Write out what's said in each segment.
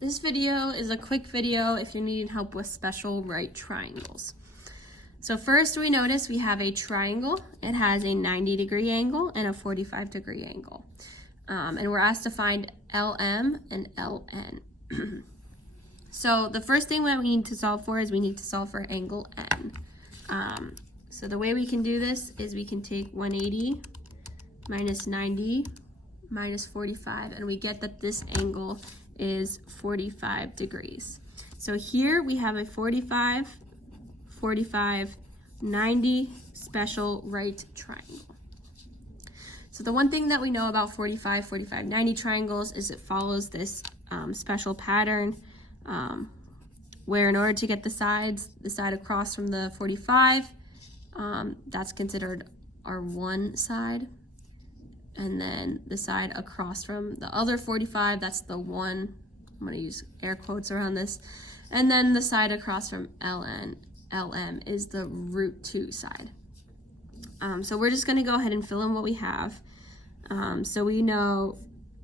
This video is a quick video if you're needing help with special right triangles. So first we notice we have a triangle. It has a 90-degree angle and a 45-degree angle. And we're asked to find LM and LN. So the first thing that we need to solve for is we need to solve for angle N. So the way we can do this is we can take 180 minus 90 minus 45, and we get that this angle is 45 degrees. So here we have a 45, 45, 90 special right triangle. So the one thing that we know about 45, 45, 90 triangles is it follows this special pattern where in order to get the side across from the 45, that's considered our one side. And then the side across from the other 45, that's the one, I'm gonna use air quotes around this. And then the side across from LM is the root 2 side. So we're just gonna go ahead and fill in what we have. So we know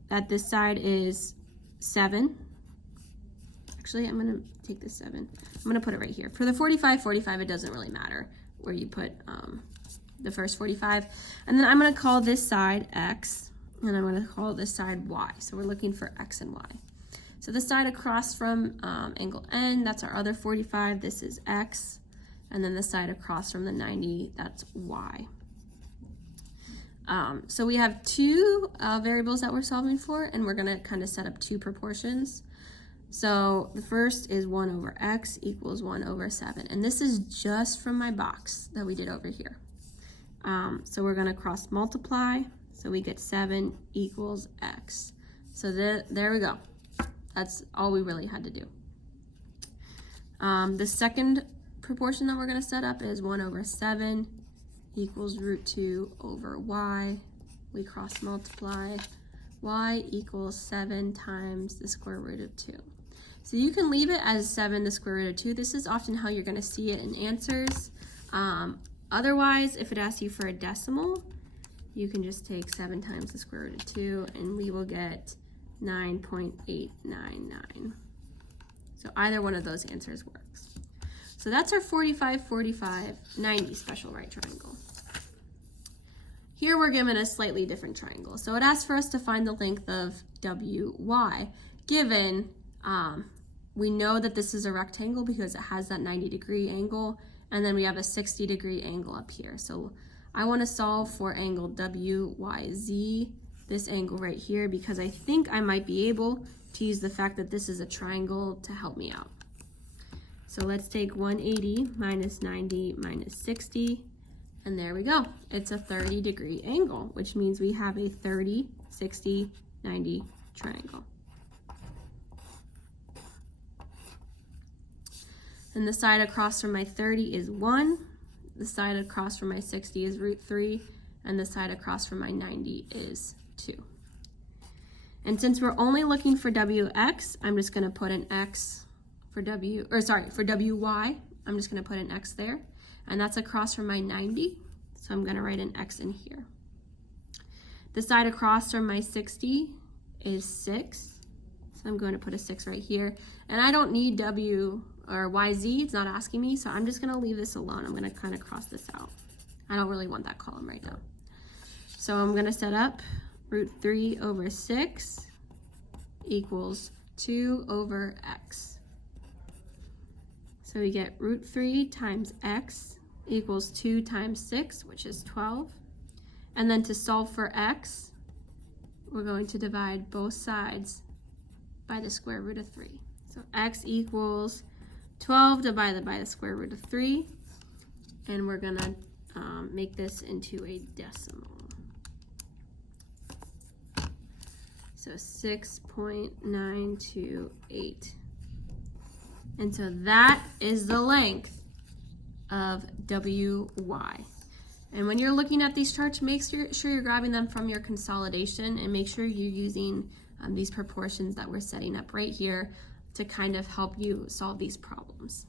that this side is 7. Actually, I'm gonna take this 7. I'm gonna put it right here. For the 45, 45, it doesn't really matter where you put the first 45. And then I'm gonna call this side X, and I'm gonna call this side Y. So we're looking for X and Y. So the side across from angle N, that's our other 45, this is X. And then the side across from the 90, that's Y. So we have two variables that we're solving for, and we're gonna kind of set up two proportions. So the first is 1 over X equals 1 over 7. And this is just from my box that we did over here. So we're gonna cross multiply. So we get 7 equals X. So there we go. That's all we really had to do. The second proportion that we're gonna set up is 1 over 7 equals root 2 over Y. We cross multiply. Y equals 7 times the square root of 2. So you can leave it as 7 the square root of 2. This is often how you're gonna see it in answers. Otherwise, if it asks you for a decimal, you can just take 7 times the square root of 2 and we will get 9.899. So either one of those answers works. So that's our 45, 45, 90 special right triangle. Here we're given a slightly different triangle. So it asks for us to find the length of WY, given we know that this is a rectangle because it has that 90-degree angle, and then we have a 60-degree angle up here. So I want to solve for angle WYZ, this angle right here, because I think I might be able to use the fact that this is a triangle to help me out. So let's take 180 minus 90 minus 60, and there we go. It's a 30-degree angle, which means we have a 30, 60, 90 triangle. And the side across from my 30 is 1, the side across from my 60 is root 3, and the side across from my 90 is 2. And since we're only looking for WX, I'm just gonna put an X for for WY, I'm just gonna put an X there, and that's across from my 90, so I'm gonna write an X in here. The side across from my 60 is 6, so I'm going to put a 6 right here, and I don't need W or YZ, it's not asking me, so I'm just gonna leave this alone. I'm gonna kind of cross this out. I don't really want that column right now. So I'm gonna set up root 3 over 6 equals 2 over X. So we get root 3 times X equals 2 times 6, which is 12. And then to solve for X, we're going to divide both sides by the square root of 3. So X equals 12 divided by the square root of 3, and we're gonna make this into a decimal. So 6.928. And so that is the length of WY. And when you're looking at these charts, make sure you're grabbing them from your consolidation, and make sure you're using these proportions that we're setting up right here to kind of help you solve these problems.